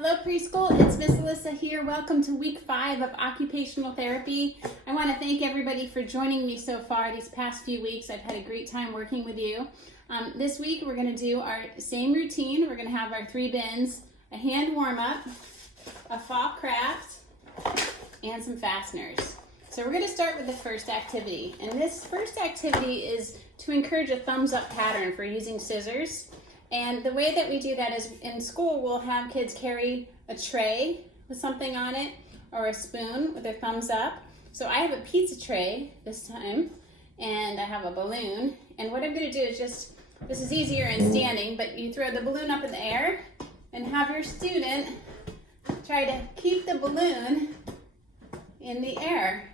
Hello preschool, it's Miss Alyssa here. Welcome to week 5 of occupational therapy. I want to thank everybody for joining me so far these past few weeks. I've had a great time working with you. This week we're going to do our same routine. We're going to have our 3 bins, a hand warm-up, a fall craft, and some fasteners. So we're going to start with the first activity. And this first activity is to encourage a thumbs up pattern for using scissors. And the way that we do that is in school we'll have kids carry a tray with something on it or a spoon with their thumbs up. So I have a pizza tray this time and I have a balloon. And what I'm going to do is this is easier in standing, but you throw the balloon up in the air and have your student try to keep the balloon in the air.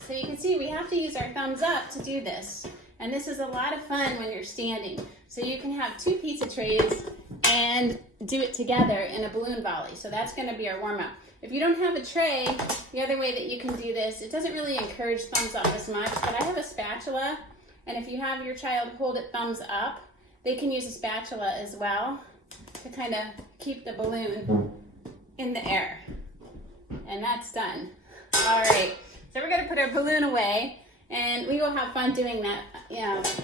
So you can see we have to use our thumbs up to do this. And this is a lot of fun when you're standing. So you can have 2 pizza trays and do it together in a balloon volley. So that's going to be our warm-up. If you don't have a tray, the other way that you can do this, it doesn't really encourage thumbs up as much, but I have a spatula. And if you have your child hold it thumbs up, they can use a spatula as well to kind of keep the balloon in the air. And that's done. All right, so we're going to put our balloon away. And we will have fun doing that,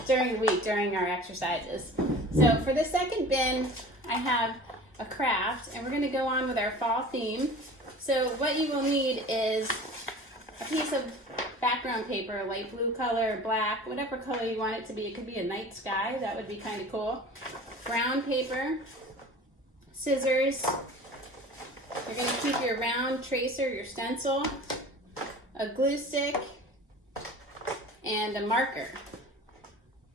during the week, during our exercises. So for the second bin, I have a craft, and we're going to go on with our fall theme. So what you will need is a piece of background paper, light blue color, black, whatever color you want it to be. It could be a night sky. That would be kind of cool. Brown paper, scissors. You're going to keep your round tracer, your stencil, a glue stick, and a marker.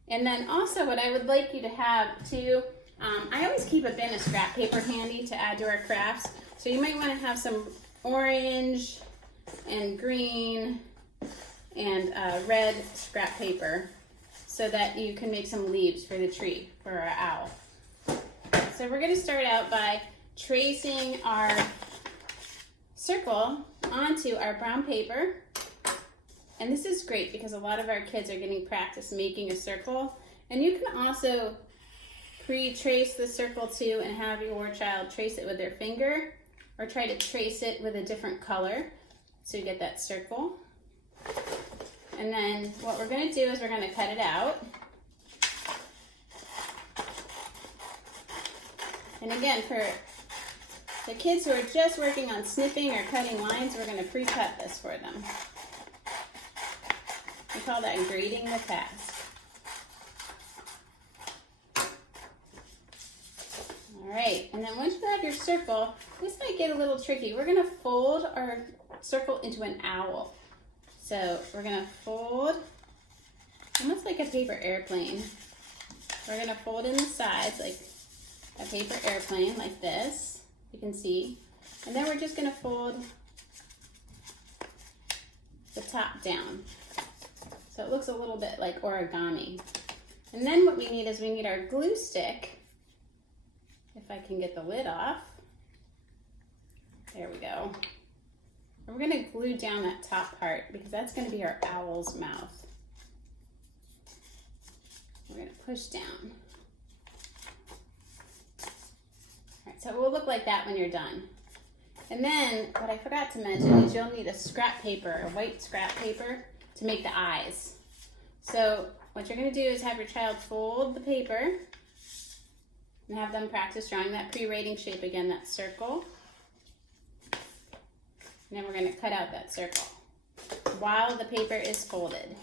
And then also what I would like you to have too, I always keep a bin of scrap paper handy to add to our crafts. So you might want to have some orange and green and red scrap paper so that you can make some leaves for the tree, for our owl. So we're going to start out by tracing our circle onto our brown paper. And this is great because a lot of our kids are getting practice making a circle. And you can also pre-trace the circle too and have your child trace it with their finger or try to trace it with a different color so you get that circle. And then what we're going to do is we're going to cut it out. And again, for the kids who are just working on snipping or cutting lines, we're going to pre-cut this for them. We call that grading the task. All right, and then once you have your circle, this might get a little tricky. We're going to fold our circle into an owl. So we're going to fold almost like a paper airplane. We're going to fold in the sides like a paper airplane like this, you can see. And then we're just going to fold the top down. So it looks a little bit like origami. And then what we need is we need our glue stick. If I can get the lid off. There we go. And we're going to glue down that top part because that's going to be our owl's mouth. We're going to push down. All right, so it will look like that when you're done. And then what I forgot to mention is you'll need a scrap paper, a white scrap paper, to make the eyes. So what you're going to do is have your child fold the paper and have them practice drawing that pre-writing shape again, that circle. And then we're going to cut out that circle while the paper is folded.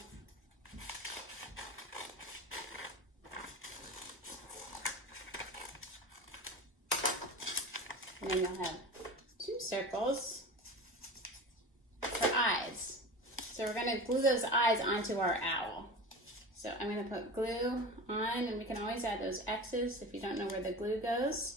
And then you'll have 2 circles for eyes. So we're going to glue those eyes onto our owl. So I'm going to put glue on, and we can always add those X's if you don't know where the glue goes.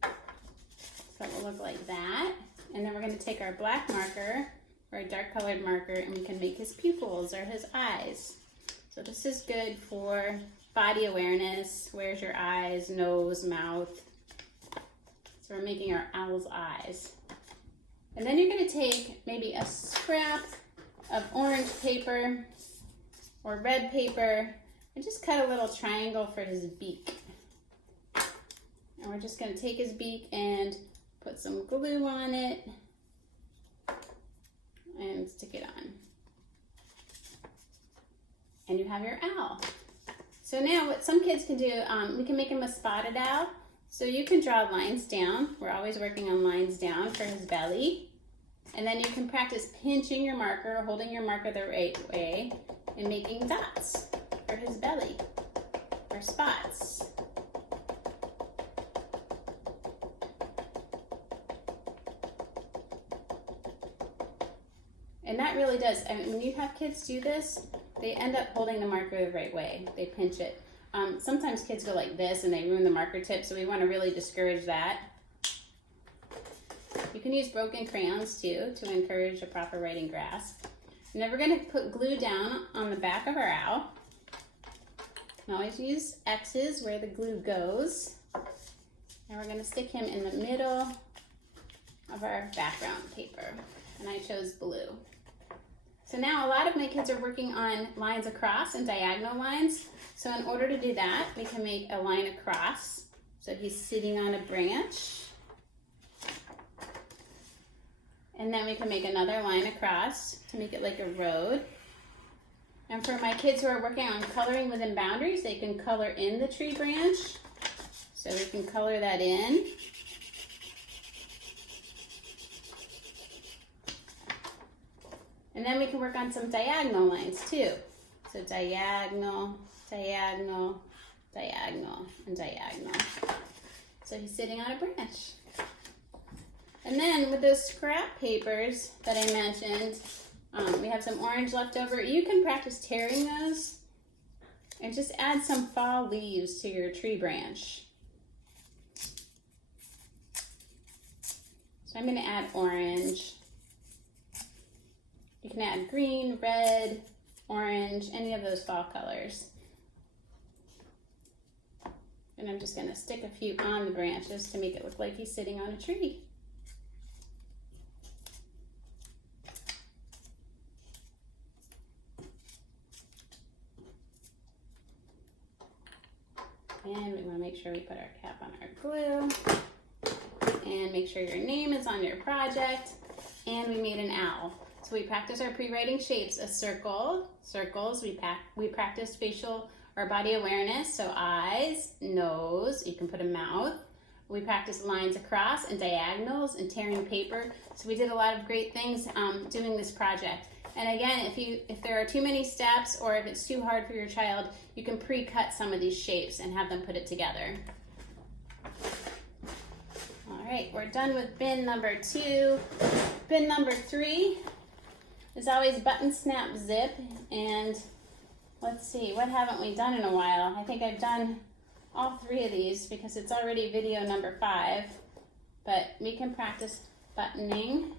So it will look like that. And then we're going to take our black marker, or a dark colored marker, and we can make his pupils or his eyes. So this is good for body awareness. Where's your eyes, nose, mouth. So we're making our owl's eyes. And then you're going to take maybe a scrap of orange paper or red paper and just cut a little triangle for his beak. And we're just going to take his beak and put some glue on it and stick it on. And you have your owl. So now what some kids can do, we can make him a spotted owl. So you can draw lines down. We're always working on lines down for his belly. And then you can practice pinching your marker, holding your marker the right way, and making dots for his belly, or spots. And that really does, I mean, when you have kids do this, they end up holding the marker the right way. They pinch it. Sometimes kids go like this and they ruin the marker tip, so we want to really discourage that. You can use broken crayons too to encourage a proper writing grasp. And then we're going to put glue down on the back of our owl. You can always use X's where the glue goes. And we're going to stick him in the middle of our background paper. And I chose blue. So now a lot of my kids are working on lines across and diagonal lines. So in order to do that, we can make a line across. So he's sitting on a branch. And then we can make another line across to make it like a road. And for my kids who are working on coloring within boundaries, they can color in the tree branch. So we can color that in. And then we can work on some diagonal lines too. So diagonal, diagonal, diagonal, and diagonal. So he's sitting on a branch. And then with those scrap papers that I mentioned, we have some orange left over. You can practice tearing those and just add some fall leaves to your tree branch. So I'm going to add orange. You can add green, red, orange, any of those fall colors. And I'm just going to stick a few on the branches to make it look like he's sitting on a tree. And we want to make sure we put our cap on our glue. And make sure your name is on your project. And we made an owl. So we practice our pre-writing shapes. A circle, circles. We practice facial or body awareness. So eyes, nose. You can put a mouth. We practice lines across and diagonals and tearing paper. So we did a lot of great things doing this project. And again, if there are too many steps or if it's too hard for your child, you can pre-cut some of these shapes and have them put it together. All right, we're done with bin number 2. Bin number 3 is always button, snap, zip. And let's see, what haven't we done in a while? I think I've done all 3 of these because it's already video number 5. But we can practice buttoning.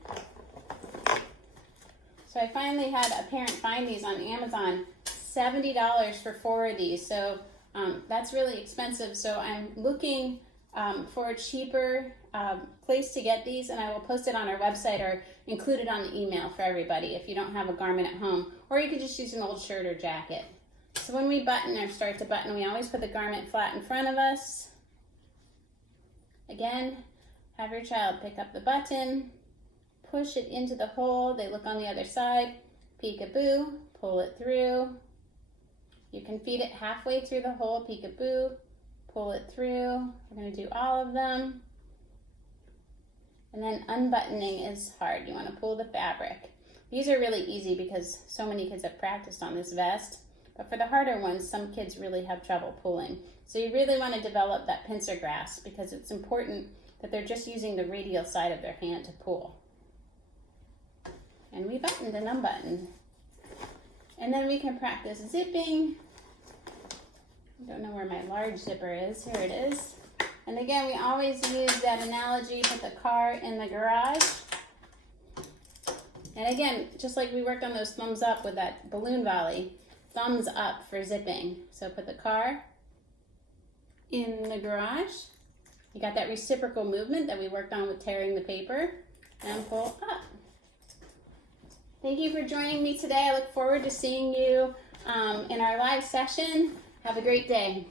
So I finally had a parent find these on Amazon, $70 for 4 of these. So that's really expensive. So I'm looking for a cheaper place to get these, and I will post it on our website or include it on the email for everybody if you don't have a garment at home, or you could just use an old shirt or jacket. So when we button or start to button, we always put the garment flat in front of us. Again, have your child pick up the button, push it into the hole. They look on the other side, peekaboo, pull it through. You can feed it halfway through the hole, peekaboo, pull it through. We're going to do all of them. And then unbuttoning is hard. You want to pull the fabric. These are really easy because so many kids have practiced on this vest. But for the harder ones, some kids really have trouble pulling. So you really want to develop that pincer grasp because it's important that they're just using the radial side of their hand to pull. And we buttoned and unbuttoned. And then we can practice zipping. I don't know where my large zipper is. Here it is. And again, we always use that analogy, put the car in the garage. And again, just like we worked on those thumbs up with that balloon volley, thumbs up for zipping. So put the car in the garage. You got that reciprocal movement that we worked on with tearing the paper, and pull up. Thank you for joining me today. I look forward to seeing you in our live session. Have a great day.